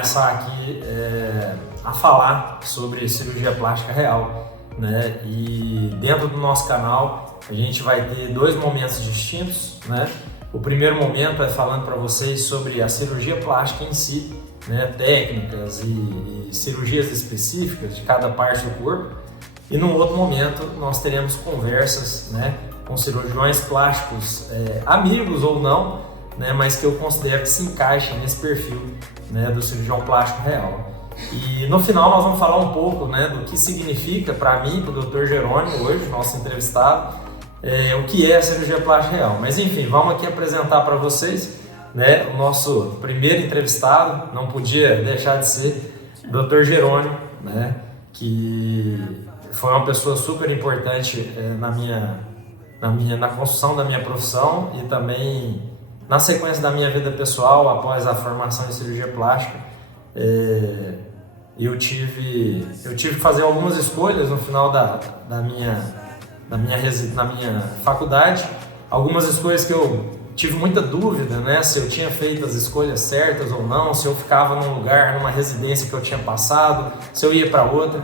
começar aqui a falar sobre cirurgia plástica real, né? E dentro do nosso canal a gente vai ter dois momentos distintos, né? O primeiro momento é falando para vocês sobre a cirurgia plástica em si, né? Técnicas e cirurgias específicas de cada parte do corpo. E num outro momento nós teremos conversas, né, com cirurgiões plásticos, amigos ou não, né, mas que eu considero que se encaixem nesse perfil, né, do cirurgião plástico real. E no final nós vamos falar um pouco, né, do que significa para mim, para o Dr. Jerônimo hoje, nosso entrevistado, o que é a cirurgia plástica real. Mas enfim, vamos aqui apresentar para vocês, né, o nosso primeiro entrevistado, não podia deixar de ser o Dr. Jerônimo, né, que foi uma pessoa super importante na construção da minha profissão e também na sequência da minha vida pessoal após a formação em cirurgia plástica. Eu tive que fazer algumas escolhas no final da minha faculdade, algumas escolhas que eu tive muita dúvida, né, se eu tinha feito as escolhas certas ou não, se eu ficava num lugar, numa residência que eu tinha passado, se eu ia para outra,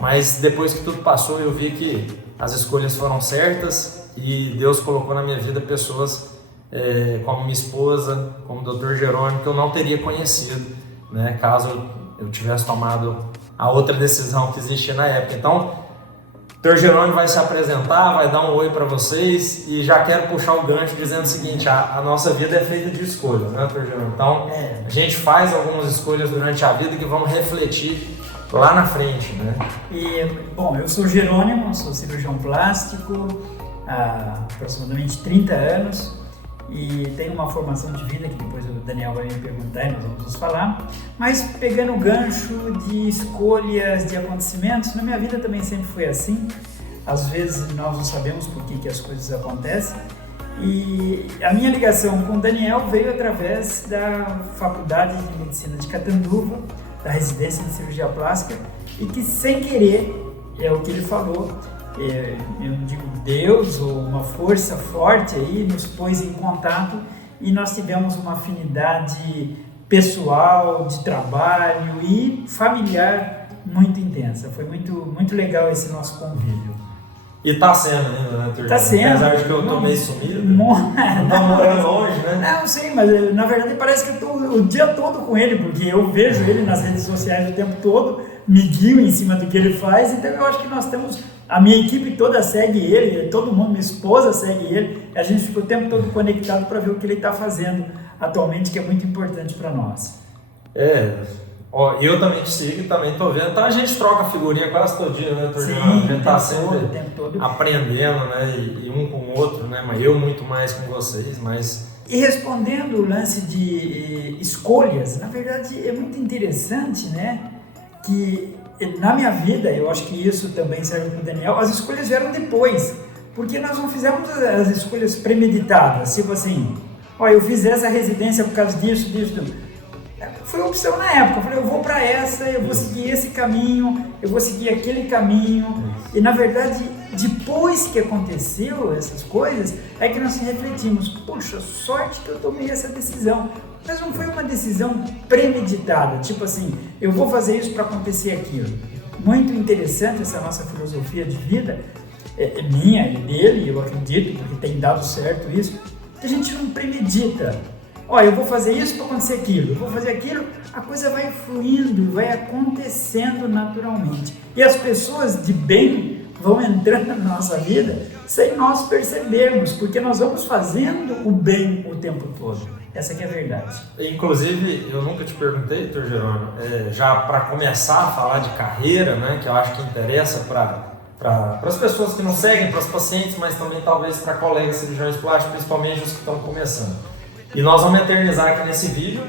mas depois que tudo passou eu vi que as escolhas foram certas e Deus colocou na minha vida pessoas como minha esposa, como o Dr. Jerônimo, que eu não teria conhecido, né, caso eu tivesse tomado a outra decisão que existia na época. Então, o Dr. Jerônimo vai se apresentar, vai dar um oi para vocês e já quero puxar o gancho dizendo o seguinte: a nossa vida é feita de escolhas, né, Dr. Jerônimo? Então, a gente faz algumas escolhas durante a vida que vão refletir lá na frente, né? Bom, eu sou Jerônimo, sou cirurgião plástico há aproximadamente 30 anos e tenho uma formação de vida que depois o Daniel vai me perguntar e nós vamos nos falar. Mas pegando o gancho de escolhas, de acontecimentos, na minha vida também sempre foi assim. Às vezes nós não sabemos por que as coisas acontecem. E a minha ligação com o Daniel veio através da Faculdade de Medicina de Catanduva, da residência de cirurgia plástica, e que sem querer, é o que ele falou, eu não digo Deus ou uma força forte aí nos pôs em contato e nós tivemos uma afinidade pessoal, de trabalho e familiar muito intensa. Foi muito legal esse nosso convívio. E tá sendo ainda, né, Turma? Tá sendo. Apesar de que eu tô meio sumido, não tô morando longe, né? Não, sim, mas na verdade parece que eu tô o dia todo com ele, porque eu vejo ele nas redes sociais o tempo todo, me guio em cima do que ele faz, então eu acho que nós temos, a minha equipe toda segue ele, todo mundo, minha esposa segue ele, a gente fica o tempo todo conectado para ver o que ele está fazendo atualmente, que é muito importante para nós. Eu também te sigo e também tô vendo, então a gente troca figurinha quase todo dia, né, Dr. Jerônimo? Sim, a gente tá sempre o tempo todo aprendendo, né, e um com o outro, né, mas eu muito mais com vocês, mas... E respondendo o lance de escolhas, na verdade é muito interessante, né, que na minha vida, eu acho que isso também serve para o Daniel, as escolhas vieram depois, porque nós não fizemos as escolhas premeditadas, tipo assim, eu fiz essa residência por causa disso. Foi opção na época, eu falei, eu vou para essa, eu vou seguir esse caminho, eu vou seguir aquele caminho. E na verdade, depois que aconteceu essas coisas, é que nós refletimos, puxa, sorte que eu tomei essa decisão. Mas não foi uma decisão premeditada, tipo assim, eu vou fazer isso para acontecer aquilo. Muito interessante essa nossa filosofia de vida, minha e dele, eu acredito, porque tem dado certo isso, que a gente não premedita. Eu vou fazer isso para acontecer aquilo, eu vou fazer aquilo, a coisa vai fluindo, vai acontecendo naturalmente. E as pessoas de bem vão entrando na nossa vida sem nós percebermos, porque nós vamos fazendo o bem o tempo todo. Essa que é a verdade. Inclusive, eu nunca te perguntei, Dr. Jerônimo, já para começar a falar de carreira, né, que eu acho que interessa para as pessoas que não seguem, para os pacientes, mas também talvez para colegas cirurgiões plásticos, principalmente os que estão começando. E nós vamos eternizar aqui nesse vídeo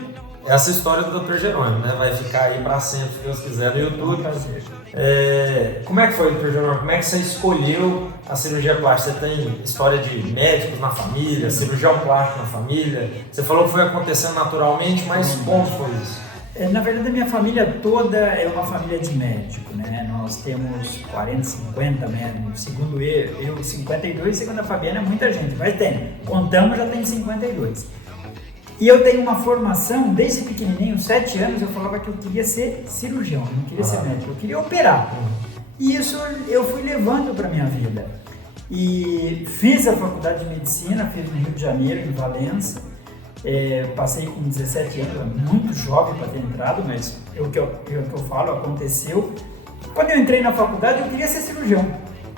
essa história do Dr. Jerônimo, né? Vai ficar aí para sempre, se Deus quiser, no YouTube. Como é que foi, Dr. Jerônimo? Como é que você escolheu a cirurgia plástica? Você tem história de médicos na família, cirurgião plástico na família? Você falou que foi acontecendo naturalmente, mas como foi isso? Na verdade, a minha família toda é uma família de médico, né? Nós temos 40, 50 médicos, segundo eu 52, segundo a Fabiana é muita gente, mas contamos, já tem 52. E eu tenho uma formação, desde pequenininho, 7 anos, eu falava que eu queria ser cirurgião, eu não queria ser médico, eu queria operar. E isso eu fui levando para minha vida. E fiz a faculdade de medicina, fiz no Rio de Janeiro, em Valença. Passei com 17 anos, muito jovem para ter entrado, mas o que eu falo aconteceu. Quando eu entrei na faculdade, eu queria ser cirurgião.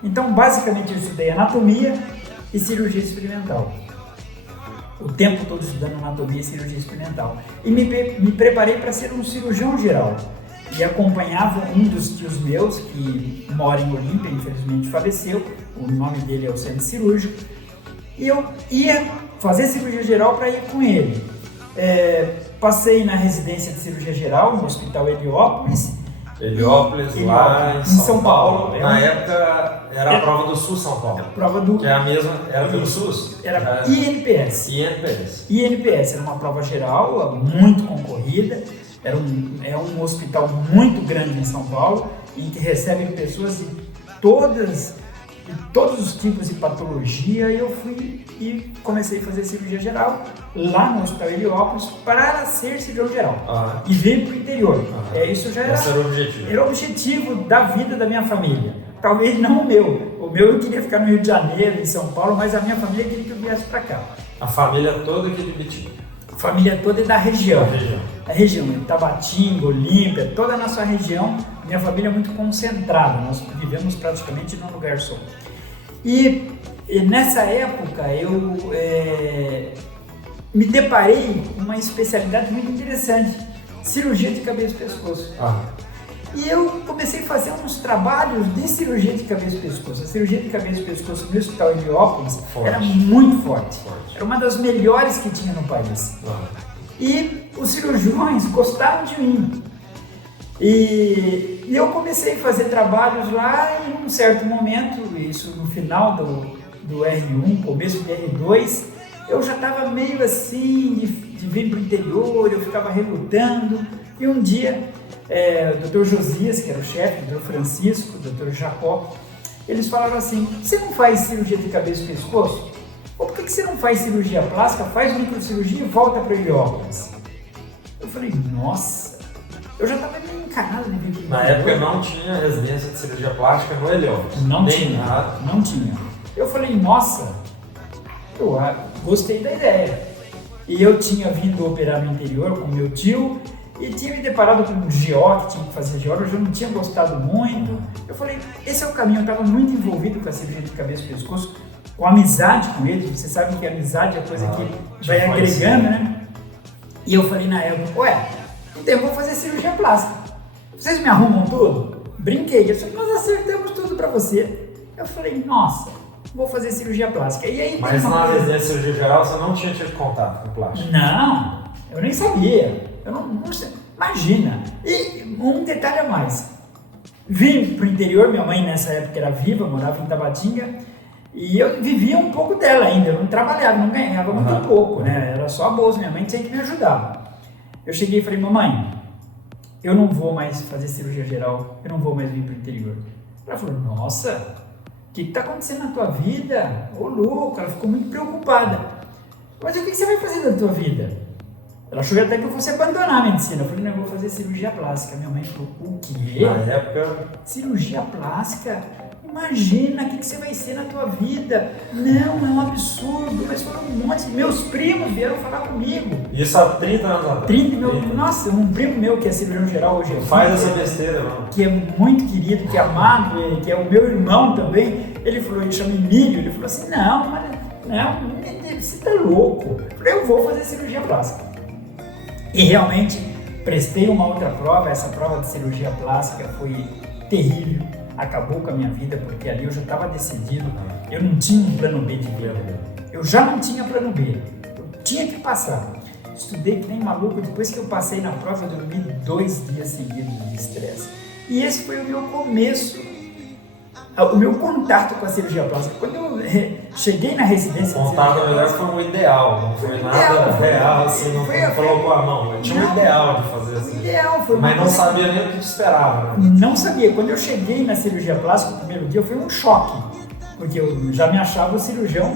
Então, basicamente, eu estudei anatomia e cirurgia experimental. O tempo todo estudando anatomia e cirurgia experimental. E me preparei para ser um cirurgião geral. E acompanhava um dos tios meus, que mora em Olímpia, infelizmente faleceu. O nome dele é o centro cirúrgico. E eu ia fazer cirurgia geral para ir com ele. Passei na residência de cirurgia geral, no Hospital Heliópolis. Lá em São Paulo. Na É época era a prova do SUS São Paulo. Prova do... Que é a mesma, era pelo SUS? Era INPS. INPS. INPS era uma prova geral, muito concorrida. É um hospital muito grande em São Paulo, em que recebem pessoas de todos os tipos de patologia. E eu fui e comecei a fazer cirurgia geral lá no Hospital Heliópolis para ser cirurgião geral. E vim para o interior. Isso já Esse era o objetivo. Era o objetivo da vida da minha família. Talvez não o meu. O meu eu queria ficar no Rio de Janeiro, em São Paulo, mas a minha família queria que eu viesse para cá. A família toda aqui de Betim. A família toda é da região. A região, Tabatinga, Olímpia, toda a nossa região. Minha família é muito concentrada, nós vivemos praticamente num lugar só. E nessa época eu me deparei com uma especialidade muito interessante, cirurgia de cabeça e pescoço. E eu comecei a fazer uns trabalhos de cirurgia de cabeça e pescoço. A cirurgia de cabeça e pescoço no Hospital Heliópolis era muito forte. Era uma das melhores que tinha no país. E os cirurgiões gostaram de mim. E eu comecei a fazer trabalhos lá e em um certo momento, isso no final do R1, começo do R2, eu já estava meio assim de vir para o interior, eu ficava relutando. E um dia, o Dr. Josias, que era o chefe, o Dr. Francisco, o Dr. Jacó, eles falaram assim: você não faz cirurgia de cabeça e pescoço? Ou por que você não faz cirurgia plástica, faz microcirurgia e volta para Heliópolis? Eu falei, nossa, eu já estava meio encanado de vir. Na época não tinha residência de cirurgia plástica no Heliópolis. Não tinha. Eu falei, nossa, eu gostei da ideia. E eu tinha vindo operar no interior com meu tio e tinha me deparado com um GO, que tinha que fazer GO, eu já não tinha gostado muito. Eu falei, esse é o caminho. Eu estava muito envolvido com a cirurgia de cabeça e pescoço, com amizade com eles. Você sabe que a amizade é coisa que vai agregando, né? E eu falei na época, então eu vou fazer cirurgia plástica. Vocês me arrumam tudo? Brinquei, eu falei, nós acertamos tudo para você. Eu falei, nossa, vou fazer cirurgia plástica. E aí, mas na residência de cirurgia geral você não tinha tido contato com plástico? Não, eu nem sabia. Eu não sei. Imagina. E um detalhe a mais. Vim pro interior, minha mãe nessa época era viva, morava em Tabatinga, e eu vivia um pouco dela ainda. Eu não trabalhava, não ganhava muito pouco, né? Era só a bolsa, minha mãe tinha que me ajudar. Eu cheguei e falei, mamãe, eu não vou mais fazer cirurgia geral, eu não vou mais vir pro interior. Ela falou, nossa, o que está acontecendo na tua vida? Ô louco, ela ficou muito preocupada. Mas o que você vai fazer na tua vida? Ela achou até que eu fosse abandonar a medicina. Eu falei, não, eu vou fazer cirurgia plástica. Minha mãe falou, o quê? Na época... Cirurgia plástica? Imagina, o que você vai ser na tua vida? Não, é um absurdo. Mas foram um monte. Meus primos vieram falar comigo. Isso há 30 anos atrás. Nossa, um primo meu que é cirurgião geral hoje. Faz essa besteira, não. Que é muito querido, que é amado, que é o meu irmão também. Ele falou, ele chama Emílio. Ele falou assim, não, você tá louco. Eu falei, eu vou fazer cirurgia plástica. E realmente prestei uma outra prova. Essa prova de cirurgia plástica foi terrível, acabou com a minha vida, porque ali eu já estava decidido, eu não tinha um plano B de vida, eu já não tinha plano B, eu tinha que passar. Estudei que nem maluco, depois que eu passei na prova eu dormi 2 dias seguidos de estresse. E esse foi o meu começo, o meu contato com a cirurgia plástica. Quando eu cheguei na residência... O contato, na verdade, foi um ideal, não foi nada real, assim, não colocou a mão. Tinha um ideal de fazer assim. Ideal, foi mas não sabia nem o que te esperava, né? Não sabia. Quando eu cheguei na cirurgia plástica, o primeiro dia, foi um choque. Porque eu já me achava o cirurgião,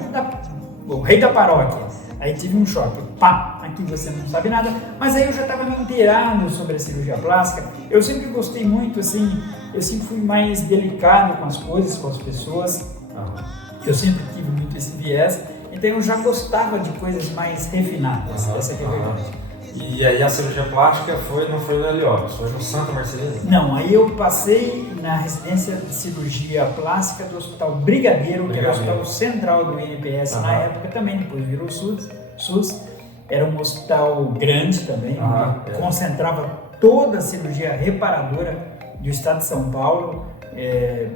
o rei da paróquia. Aí tive um choque, pá, aqui você não sabe nada, mas aí eu já estava me inteirando sobre a cirurgia plástica. Eu sempre gostei muito, assim, eu sempre fui mais delicado com as coisas, com as pessoas, eu sempre tive muito esse viés, então eu já gostava de coisas mais refinadas, essa que é a verdade. E aí a cirurgia plástica não foi no Heliópolis, foi no Santa Marcelina? Não, aí eu passei na residência de cirurgia plástica do Hospital Brigadeiro, que era o hospital central do INPS na época também, depois virou SUS. Era um hospital grande também, concentrava toda a cirurgia reparadora do estado de São Paulo,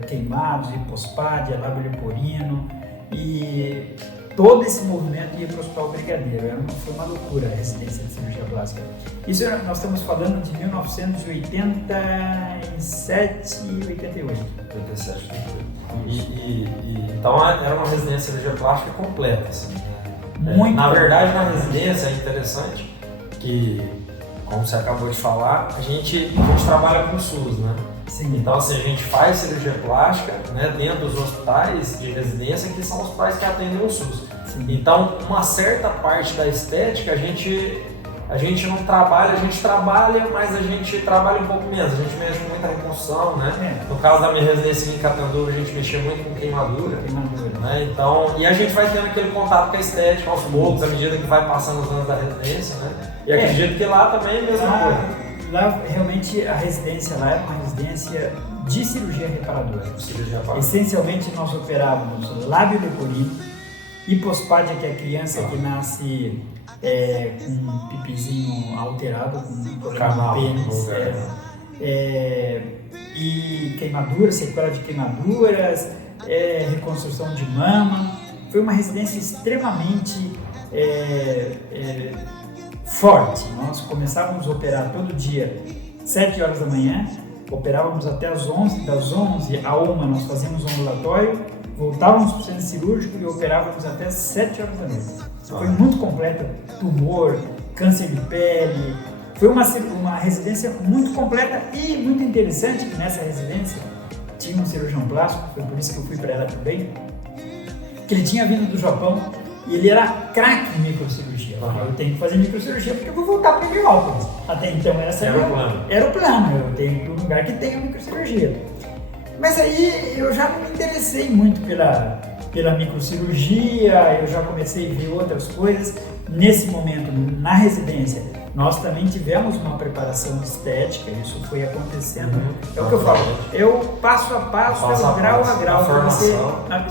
queimados, hipospádia, lábio leporino, e todo esse movimento ia para o Hospital Brigadeiro. Foi uma loucura a residência de cirurgia plástica. Isso nós estamos falando de 1987 e 88. 87, 88. Então era uma residência de cirurgia plástica completa, assim, né? Muito. Na verdade, na residência é interessante que, como você acabou de falar, a gente trabalha com o SUS, né? Sim. Então, assim, a gente faz cirurgia plástica, né, dentro dos hospitais de residência, que são hospitais que atendem o SUS. Sim. Então, uma certa parte da estética a gente não trabalha, a gente trabalha, mas a gente trabalha um pouco menos. A gente mexe com muita reconstrução, né? No caso da minha residência em Catanduva, a gente mexia muito com queimadura. Né? Então, e a gente vai tendo aquele contato com a estética aos poucos, à medida que vai passando os anos da residência, né? E acredito que lá também é a mesma coisa. Lá, realmente, a residência lá era uma residência de cirurgia reparadora. Essencialmente, nós operávamos lábio leporino, hipospádia, que é a criança que nasce com um pipizinho alterado, com um problema de pênis, e queimaduras, sequela de queimaduras, reconstrução de mama. Foi uma residência extremamente forte. Nós começávamos a operar todo dia, 7 horas da manhã, operávamos até as 11, das 11 a 1 nós fazíamos um ambulatório, voltávamos para o centro cirúrgico e operávamos até as 7 horas da noite. Foi muito completa, tumor, câncer de pele, foi uma residência muito completa e muito interessante que nessa residência tinha um cirurgião plástico, foi por isso que eu fui para ela também, que ele tinha vindo do Japão e ele era craque em microcirurgia. Eu tenho que fazer microcirurgia porque eu vou voltar para Heliópolis. Até então era o plano. Eu tenho que ir para um lugar que tenha microcirurgia. Mas aí eu já não me interessei muito pela microcirurgia, eu já comecei a ver outras coisas. Nesse momento, na residência, nós também tivemos uma preparação estética, isso foi acontecendo. É o que eu falo, passo a passo, grau a grau.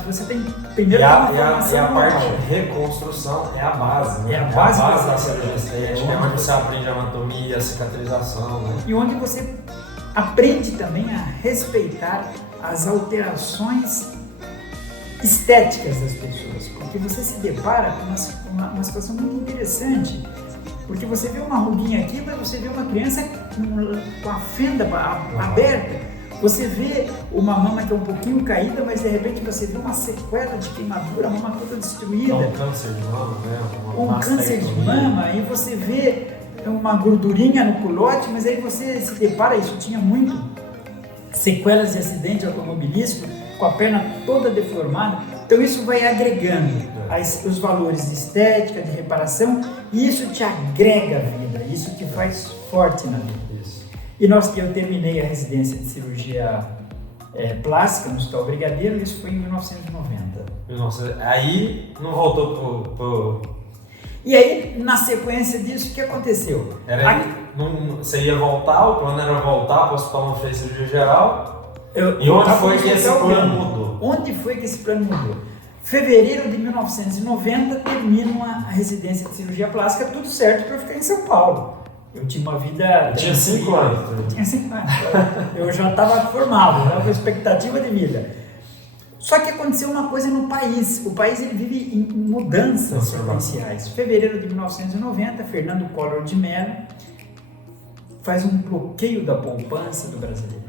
Você tem primeiro uma formação. E a parte de reconstrução é a base, né? É a base da cirurgia estética, é onde você aprende a anatomia, a cicatrização, né? E onde você aprende também a respeitar as alterações estéticas das pessoas, porque você se depara com uma situação muito interessante, porque você vê uma ruguinha aqui, mas você vê uma criança com a fenda aberta, você vê uma mama que é um pouquinho caída, mas de repente você vê uma sequela de queimadura, a mama toda destruída. Um câncer de mama, né? Um câncer de mama, e você vê uma gordurinha no culote, mas aí você se depara, isso tinha muito, sequelas de acidente automobilístico, com a perna toda deformada. Então isso vai agregando os valores de estética, de reparação, e isso te agrega a vida, isso te faz forte na vida. Isso. E eu terminei a residência de cirurgia plástica no Hospital Brigadeiro, isso foi em 1990. Aí não voltou pro... E aí, na sequência disso, o que aconteceu? Você ia voltar, o plano era voltar para o Hospital Não Fez Cirurgia Geral. E onde foi que esse plano mudou? Onde foi que esse plano mudou? Fevereiro de 1990, termino a residência de cirurgia plástica, tudo certo para eu ficar em São Paulo. Eu tinha uma vida... Tinha 5 anos. Tinha 5 anos. Eu já estava formado, com expectativa de vida. Só que aconteceu uma coisa no país. O país ele vive em mudanças sequenciais. Fevereiro de 1990, Fernando Collor de Mello faz um bloqueio da poupança do brasileiro.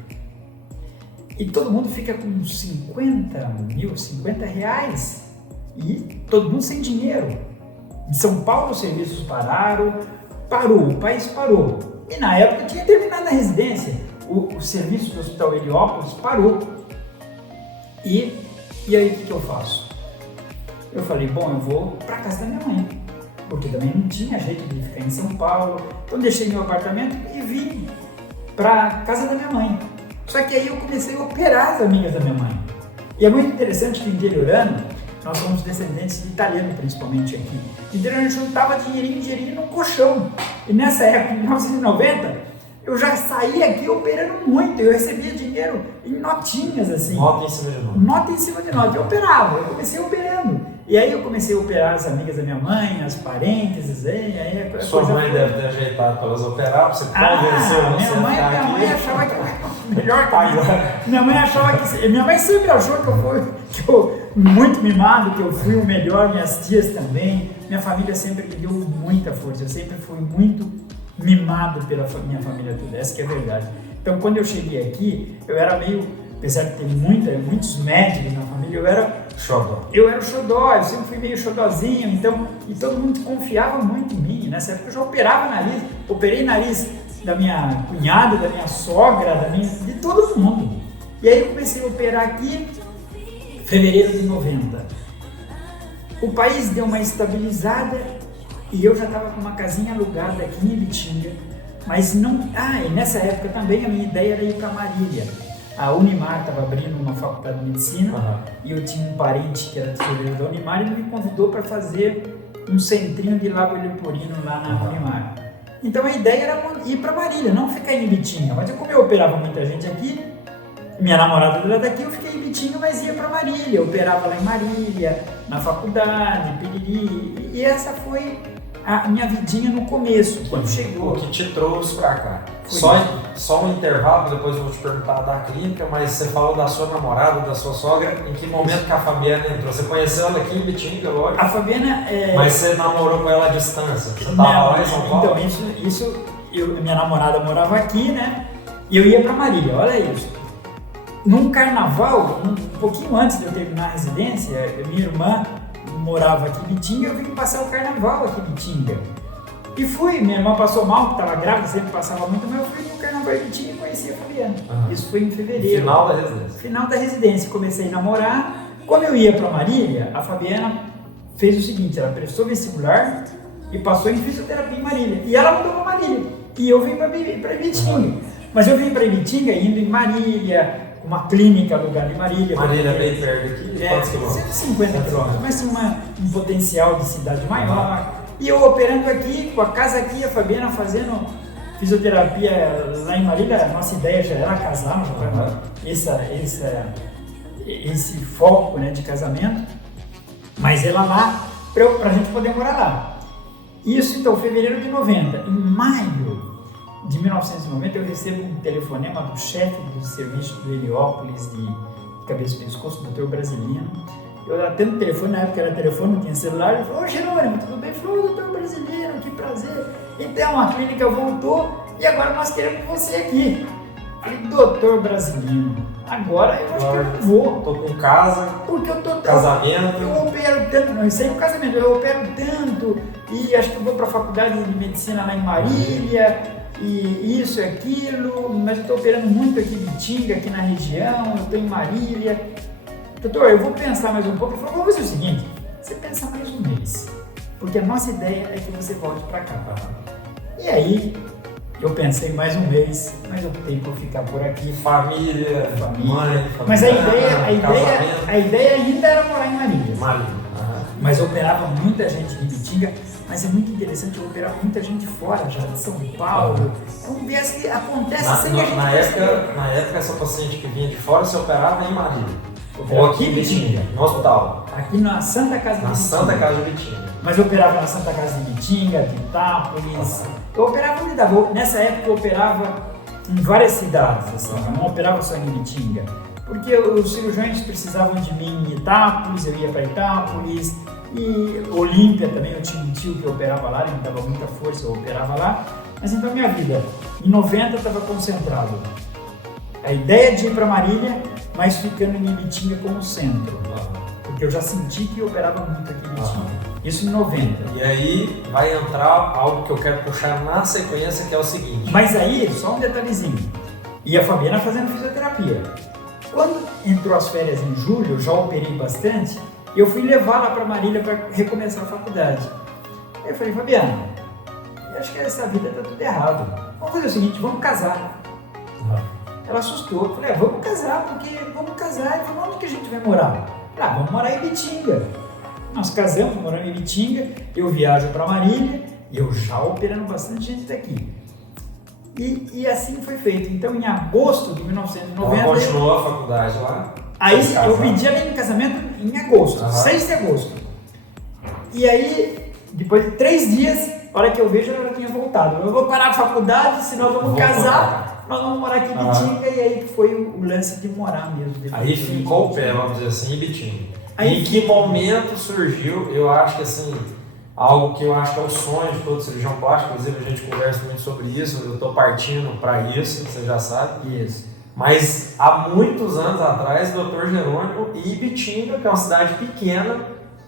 E todo mundo fica com 50 reais e todo mundo sem dinheiro. Em São Paulo os serviços parou, o país parou. E na época tinha terminado a residência, o serviço do Hospital Heliópolis parou. E aí o que eu faço? Eu falei, bom, eu vou para casa da minha mãe. porque também não tinha jeito de ficar em São Paulo. Então deixei meu apartamento e vim para casa da minha mãe. Só que aí eu comecei a operar as amigas da minha mãe. E é muito interessante que o interiorano, nós somos descendentes de italiano principalmente aqui. O interiorano juntava dinheirinho num colchão. E nessa época, em 1990, eu já saía aqui operando muito. Eu recebia dinheiro em notinhas assim. Nota em cima de nota. Nota em cima de nota. Eu operava, eu comecei operando. E aí eu comecei a operar as amigas da minha mãe, as parentes, aí a Sua coisa mãe foi... deve ter ajeitado para elas operar, pra você convencer minha mãe achava que eu era melhor que agora. Minha mãe sempre achou que eu muito mimado, que eu fui o melhor, minhas tias também. Minha família sempre me deu muita força, eu sempre fui muito mimado pela minha família toda, essa que é a verdade. Então quando eu cheguei aqui, eu era meio, apesar de ter muitos médicos na família, eu era o xodó, eu sempre fui meio xodózinho, então, e todo mundo confiava muito em mim. Nessa época eu já operava nariz, operei nariz da minha cunhada, da minha sogra, de todo mundo. E aí eu comecei a operar aqui em fevereiro de 90. O país deu uma estabilizada e eu já estava com uma casinha alugada aqui em Ibitinga, mas não... e nessa época também a minha ideia era ir para Marília. A Unimar estava abrindo uma faculdade de medicina e eu tinha um parente que era tesoureiro da Unimar e ele me convidou para fazer um centrinho de Lago Leporino lá na Unimar. Então a ideia era ir para Marília, não ficar em Ibitinga. Mas como eu operava muita gente aqui, minha namorada era daqui, eu fiquei em Ibitinga, mas ia para Marília. Eu operava lá em Marília, na faculdade, Piriri. E essa foi a minha vidinha no começo, quando chegou. O que te trouxe para cá? Só um intervalo, depois eu vou te perguntar da clínica, mas você falou da sua namorada, da sua sogra, em que momento que a Fabiana entrou? Você conheceu ela aqui em Ibitinga, lógico? A Fabiana Mas você namorou com ela à distância? Você estava lá em São Paulo? Então, minha namorada morava aqui, né? E eu ia para Marília, olha isso. Num carnaval, um pouquinho antes de eu terminar a residência, minha irmã morava aqui em Ibitinga, eu vim passar o carnaval aqui em Ibitinga. E fui, minha irmã passou mal, porque estava grávida, sempre passava muito, mas eu fui no carnaval de Ibitinga e conheci a Fabiana. Isso foi em fevereiro. Final da residência. Final da residência, comecei a namorar. Quando eu ia para Marília, a Fabiana fez o seguinte, ela prestou vestibular e passou em fisioterapia em Marília. E ela mudou para Marília. E eu vim para Ibitinga. Mas eu vim para Ibitinga indo em Marília, uma clínica alugada em Marília. Marília é bem perto aqui, quantos quilômetros? 150 quilômetros, mas tinha um potencial de cidade maior. E eu operando aqui, com a casa aqui, a Fabiana fazendo fisioterapia lá em Marília. A nossa ideia já era casar, esse foco, né, de casamento. Mas ela lá, pra gente poder morar lá. Isso então, fevereiro de 90. Em maio de 1990 eu recebo um telefonema do chefe do serviço do Heliópolis de cabeça e pescoço, o Dr. Brasilino. Eu atendo o telefone, na época era telefone, não tinha celular. Ele falou: ô Jerônimo, tudo bem? Ele falou: Dr. Brasilino, que prazer. Então a clínica voltou e agora nós queremos você aqui. Eu falei: Dr. Brasilino, agora eu acho que eu não vou. Tô com casa, porque eu tô casamento. Eu opero tanto, não, isso aí é um casamento, eu opero tanto e acho que eu vou para a faculdade de medicina lá em Marília. E isso e aquilo, mas eu estou operando muito aqui em Ibitinga, aqui na região, eu estou em Marília. Doutor, eu vou pensar mais um pouco. Ele falou: vamos fazer o seguinte, você pensa mais um mês, porque a nossa ideia é que você volte para cá. E aí, eu pensei mais um mês, mas eu optei por ficar por aqui. Família. Mãe, mas a ideia ainda era morar em Marília. Mas eu operava muita gente em Ibitinga. Mas é muito interessante, eu operar muita gente fora já, de São Paulo. É um viés que acontece sem que a gente perceba. Na época, essa paciente que vinha de fora, você operava em Marília. Ou aqui em Ibitinga. No hospital. Aqui na Santa Casa de Ibitinga. Na Santa Casa de Ibitinga. Mas eu operava na Santa Casa de Ibitinga, de Itápolis. Eu operava onde dava. Nessa época eu operava em várias cidades, assim. Eu não operava só em Ibitinga. Porque os cirurgiões precisavam de mim em Itápolis, eu ia para Itápolis. E Olímpia também, eu tinha um tio que operava lá, ele me dava muita força, eu operava lá. Mas então a minha vida, em 90 estava concentrado. A ideia de ir para Marília, mas ficando em Ibitinga como centro. Porque eu já senti que eu operava muito aqui em Ibitinga. Isso em 90. E aí vai entrar algo que eu quero puxar na sequência, que é o seguinte. Mas aí, só um detalhezinho. E a Fabiana fazendo fisioterapia. Quando entrou as férias em julho, eu já operei bastante. Eu fui levar lá para Marília para recomeçar a faculdade. Aí eu falei, Fabiana, eu acho que essa vida tá tudo errado. Vamos fazer o seguinte, vamos casar. Ela assustou. Eu falei, vamos casar, porque vamos casar. E falei, onde que a gente vai morar? Vamos morar em Ibitinga. Nós casamos, morando em Ibitinga, eu viajo para Marília e eu já operando bastante gente daqui. E assim foi feito. Então, em agosto de 1990... Ela continuou a faculdade lá? Aí eu pedi ela em casamento em agosto, 6 de agosto. E aí, depois de 3 dias, a hora que eu vejo, ela tinha voltado. Eu vou parar a faculdade, senão vamos casar, nós vamos morar aqui em Ibitinga. E aí foi o lance de morar mesmo. Aí ficou o pé, vamos dizer assim, em Ibitinga. Em que momento surgiu, eu acho que assim, algo que eu acho que é o sonho de todo cirurgião plástico, inclusive a gente conversa muito sobre isso, eu estou partindo para isso, você já sabe. Isso. Mas há muitos anos atrás, o Dr. Jerônimo e Ibitinga, que é uma cidade pequena,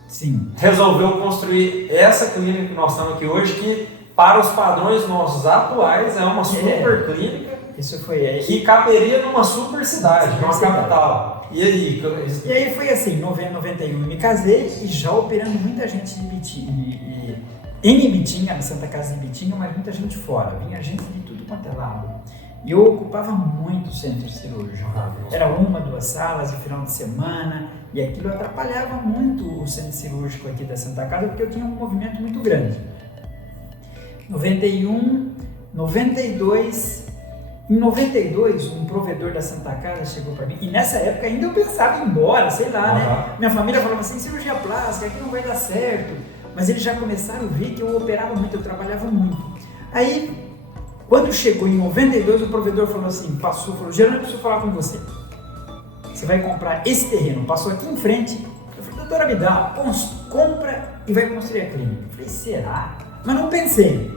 sim, resolveu construir essa clínica que nós estamos aqui hoje, que para os padrões nossos atuais é uma super clínica. Isso foi que caberia numa super cidade, numa capital. E aí? E aí foi assim, em 91 eu me casei e já operando muita gente de Ibitinga, em Ibitinga, na Santa Casa de Ibitinga, mas muita gente fora, vinha gente de tudo quanto é lado. E eu ocupava muito o centro cirúrgico. Era 1, 2 salas de final de semana e aquilo atrapalhava muito o centro cirúrgico aqui da Santa Casa porque eu tinha um movimento muito grande. 91, 92... Em 92, um provedor da Santa Casa chegou para mim, e nessa época ainda eu pensava em ir embora, sei lá, né? Minha família falava assim, cirurgia plástica, aqui não vai dar certo. Mas eles já começaram a ver que eu operava muito, eu trabalhava muito. Aí, quando chegou em 92, o provedor falou assim, falou, Jerônimo, eu preciso falar com você. Você vai comprar esse terreno, passou aqui em frente. Eu falei, doutora, me dá, compra e vai construir a clínica. Eu falei, será? Mas não pensei.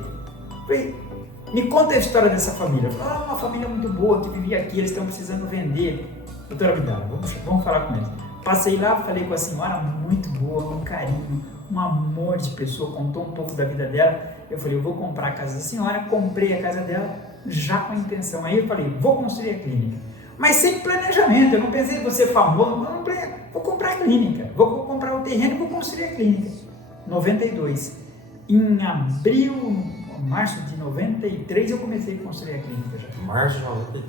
Eu falei, me conta a história dessa família. Eu falei, uma família muito boa que vivia aqui, eles estão precisando vender. Doutora Vidal, vamos falar com eles. Passei lá, falei com a senhora, muito boa, um carinho, um amor de pessoa, contou um pouco da vida dela. Eu falei, eu vou comprar a casa da senhora, comprei a casa dela, já com a intenção. Aí eu falei, vou construir a clínica. Mas sem planejamento, eu não pensei em vou ser famoso, vou comprar a clínica, vou comprar o terreno e vou construir a clínica. 92. Em março de 93 eu comecei a construir a clínica já. Março de 93.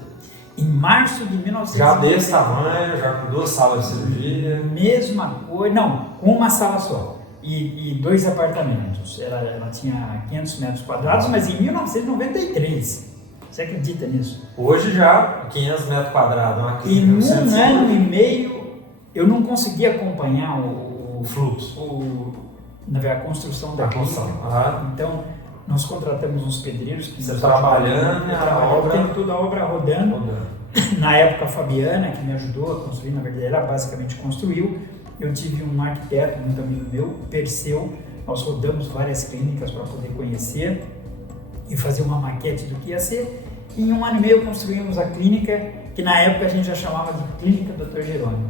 Em março de 1993. Já desse tamanho, já com 2 salas de cirurgia. Mesma coisa, não, com uma sala só e 2 apartamentos. Ela tinha 500 metros quadrados, mas em 1993. Você acredita nisso? Hoje já 500 metros quadrados. Uma clínica. Em um ano e meio eu não consegui acompanhar o fluxo, a construção da clínica. Então, nós contratamos uns pedreiros que você trabalhando, tem toda a obra rodando. Na época a Fabiana, que me ajudou a construir, na verdade ela basicamente construiu. Eu tive um arquiteto, muito amigo meu, Perseu. Nós rodamos várias clínicas para poder conhecer e fazer uma maquete do que ia ser. E em um ano e meio construímos a clínica, que na época a gente já chamava de Clínica Dr. Jerônimo.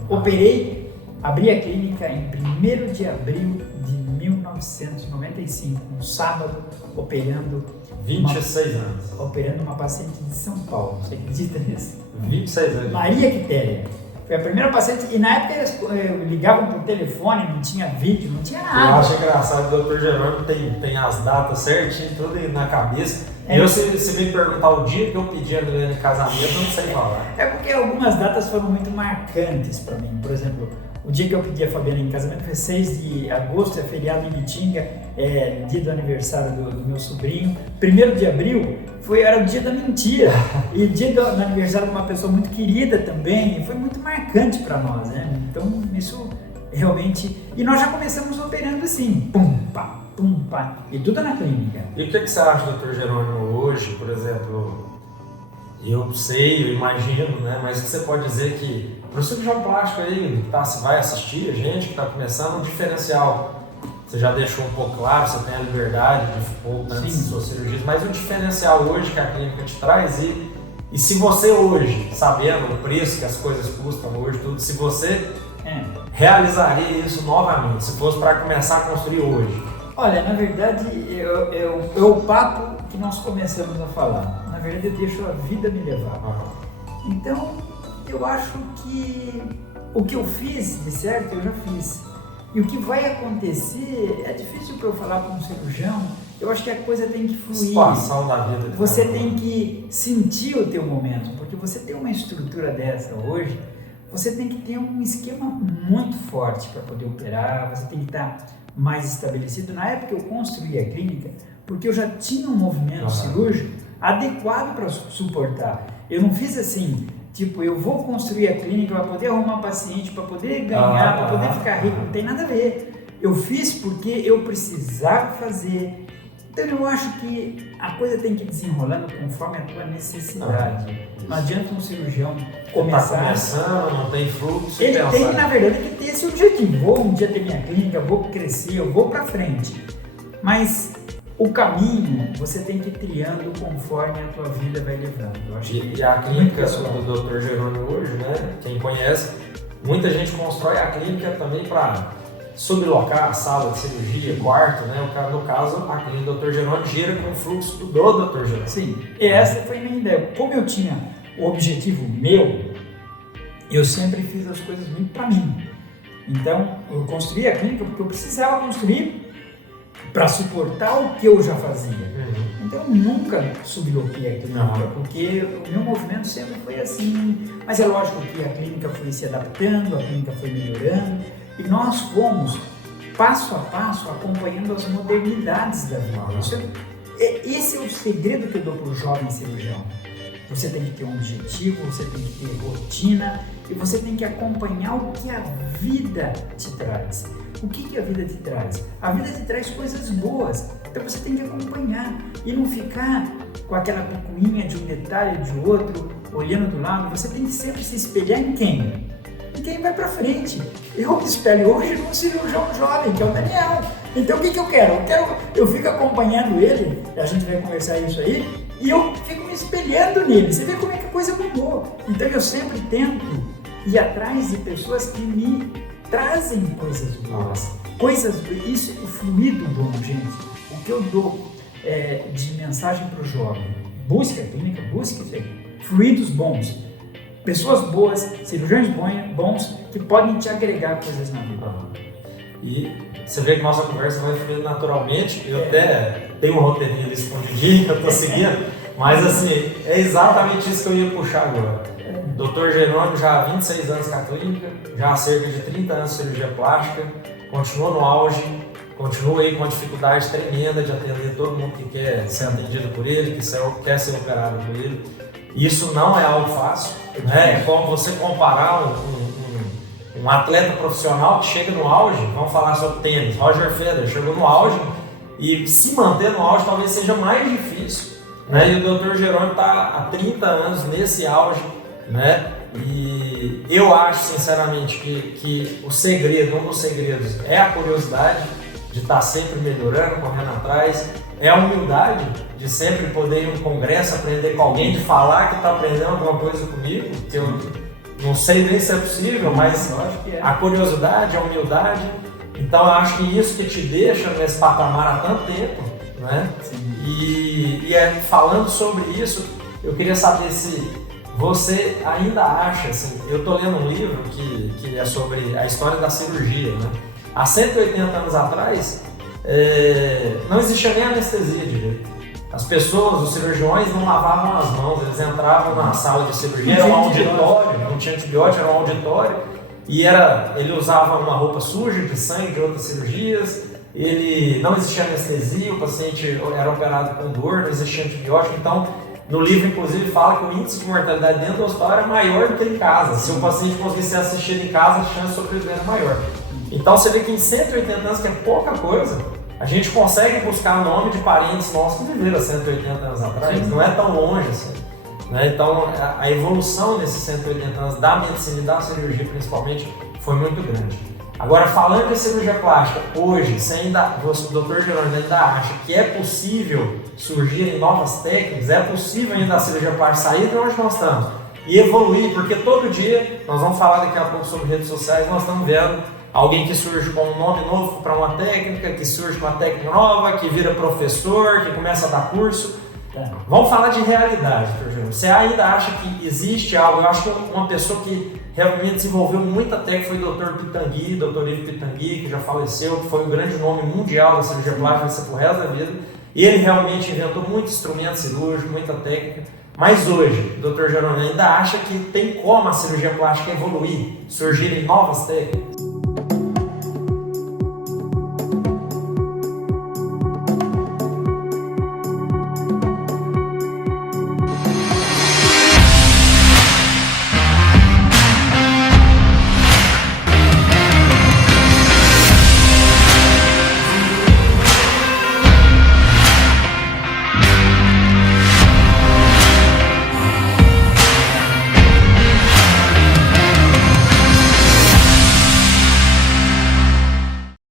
Abri a clínica em 1º de abril de 1995, um sábado, operando 26 anos. Operando uma paciente de São Paulo, você acredita nisso? 26 anos. Maria Quitéria. Foi a primeira paciente, e na época eles ligavam por telefone, não tinha vídeo, não tinha nada. Eu acho engraçado que o Dr. Jerônimo tem as datas certinho, tudo na cabeça. E se me perguntar o dia que eu pedi a Adriana em casamento, eu não sei falar. É porque algumas datas foram muito marcantes para mim. Por exemplo, o dia que eu pedi a Fabiana em casamento foi 6 de agosto, é feriado em Ibitinga, dia do aniversário do meu sobrinho. 1º de abril era o dia da mentira e dia do aniversário de uma pessoa muito querida também. Foi muito marcante para nós, né? Então isso realmente... E nós já começamos operando assim, pum, pá, e tudo na clínica. E o que você acha, Dr. Jerônimo, hoje, por exemplo? Eu sei, eu imagino, né? Mas o que você pode dizer que para o cirurgião plástico aí, se vai assistir a gente que está começando, um diferencial, você já deixou um pouco claro, você tem a liberdade de voltar nas suas cirurgias, mas o diferencial hoje que a clínica te traz e se você hoje, sabendo o preço que as coisas custam hoje, tudo, se você realizaria isso novamente, se fosse para começar a construir hoje? Olha, na verdade, é o papo que nós começamos a falar. Na verdade, eu deixo a vida me levar. Então, eu acho que o que eu fiz, de certo, eu já fiz. E o que vai acontecer, é difícil para eu falar para um cirurgião, eu acho que a coisa tem que fluir. Situação da vida. Você tem que sentir o teu momento, porque você tem uma estrutura dessa hoje, você tem que ter um esquema muito forte para poder operar, você tem que estar mais estabelecido. Na época eu construí a clínica, porque eu já tinha um movimento cirúrgico adequado para suportar. Eu não fiz assim, tipo, eu vou construir a clínica para poder arrumar paciente, para poder ganhar, para poder ficar rico, não tem nada a ver. Eu fiz porque eu precisava fazer. Então eu acho que a coisa tem que ir desenrolando conforme a tua necessidade. Não adianta um cirurgião começar... Tá começando, não tem fluxo. Ele tem, na verdade, que ter esse objetivo. Vou um dia ter minha clínica, vou crescer, eu vou para frente. Mas o caminho você tem que ir triando conforme a tua vida vai levando. Eu acho e a clínica do Dr. Jerônimo hoje, né? Quem conhece, muita gente constrói a clínica também para sublocar a sala de cirurgia, quarto, né? No caso, a clínica do Dr. Jerônimo gira com o fluxo do Dr. Jerônimo. Sim, e essa foi a minha ideia. Como eu tinha o objetivo meu, eu sempre fiz as coisas muito para mim. Então, eu construí a clínica porque eu precisava construir para suportar o que eu já fazia. Então, eu nunca subloquei a clínica, porque o meu movimento sempre foi assim. Mas é lógico que a clínica foi se adaptando, a clínica foi melhorando, e nós fomos, passo a passo, acompanhando as modernidades da vida. Esse é o segredo que eu dou para o jovem cirurgião. Você tem que ter um objetivo, você tem que ter rotina e você tem que acompanhar o que a vida te traz. O que a vida te traz? A vida te traz coisas boas, então você tem que acompanhar e não ficar com aquela picuinha de um detalhe de outro, olhando do lado. Você tem que sempre se espelhar em quem? Em quem vai pra frente. Eu me espelho hoje num cirurgião jovem, que é o Daniel. Então o que eu quero? Eu fico acompanhando ele, a gente vai conversar isso aí, e eu fico me espelhando nele. Você vê como é que a coisa mudou. Então eu sempre tento ir atrás de pessoas que me trazem coisas boas. Isso é o fluido bom, gente. O que eu dou de mensagem para o jovem: busque a clínica, busque fluidos bons. Pessoas boas, cirurgiões bons que podem te agregar coisas na vida. E você vê que nossa conversa vai fluindo naturalmente. Eu até tenho um roteirinho ali escondidinho que eu estou seguindo, mas assim, é exatamente isso que eu ia puxar agora. Dr. Jerônimo já há 26 anos com a clínica, já há cerca de 30 anos de cirurgia plástica, continua no auge, continua aí com uma dificuldade tremenda de atender todo mundo que quer ser atendido por ele, que quer ser operado por ele. Isso não é algo fácil, né? É como você comparar um atleta profissional que chega no auge. Vamos falar sobre tênis. Roger Federer chegou no auge e se manter no auge talvez seja mais difícil, né? E o Dr. Jerônimo está há 30 anos nesse auge, né? E eu acho sinceramente que um dos segredos é a curiosidade de estar sempre melhorando, correndo atrás, é a humildade de sempre poder ir no congresso, aprender com alguém, de falar que está aprendendo alguma coisa comigo, que eu não sei nem se é possível, mas eu acho que a curiosidade, a humildade. Então eu acho que isso que te deixa nesse patamar há tanto tempo, né? E falando sobre isso, eu queria saber se você ainda acha, assim, eu estou lendo um livro que é sobre a história da cirurgia, né? Há 180 anos atrás, não existia nem anestesia direito. As pessoas, os cirurgiões, não lavavam as mãos, eles entravam na sala de cirurgia, era um auditório, não tinha antibiótico, era um auditório, e ele usava uma roupa suja de sangue de outras cirurgias, não existia anestesia, o paciente era operado com dor, não existia antibiótico. Então, no livro, inclusive, fala que o índice de mortalidade dentro do hospital era maior do que em casa. Se o paciente conseguisse ser assistido em casa, a chance de sobrevivência era maior. Então, você vê que em 180 anos, que é pouca coisa, a gente consegue buscar o nome de parentes nossos que viveram há 180 anos atrás. Sim. Não é tão longe assim, né? Então, a evolução nesses 180 anos da medicina e da cirurgia, principalmente, foi muito grande. Agora, falando de cirurgia plástica, hoje, o Dr. Jerônimo ainda acha que é possível surgirem novas técnicas, é possível ainda a cirurgia plástica sair de onde nós estamos e evoluir, porque todo dia, nós vamos falar daqui a pouco sobre redes sociais, nós estamos vendo alguém que surge com um nome novo para uma técnica, que surge com uma técnica nova, que vira professor, que começa a dar curso. Vamos falar de realidade, Dr. Jerônimo. Você ainda acha que existe algo? Eu acho que uma pessoa que realmente desenvolveu muita técnica foi o Dr. Pitangui, Dr. Ivo Pitangui, que já faleceu, que foi um grande nome mundial da cirurgia plástica, vai ser pro resto da vida. Ele realmente inventou muito instrumento cirúrgico, muita técnica. Mas hoje, o Dr. Jerônimo ainda acha que tem como a cirurgia plástica evoluir, surgirem novas técnicas.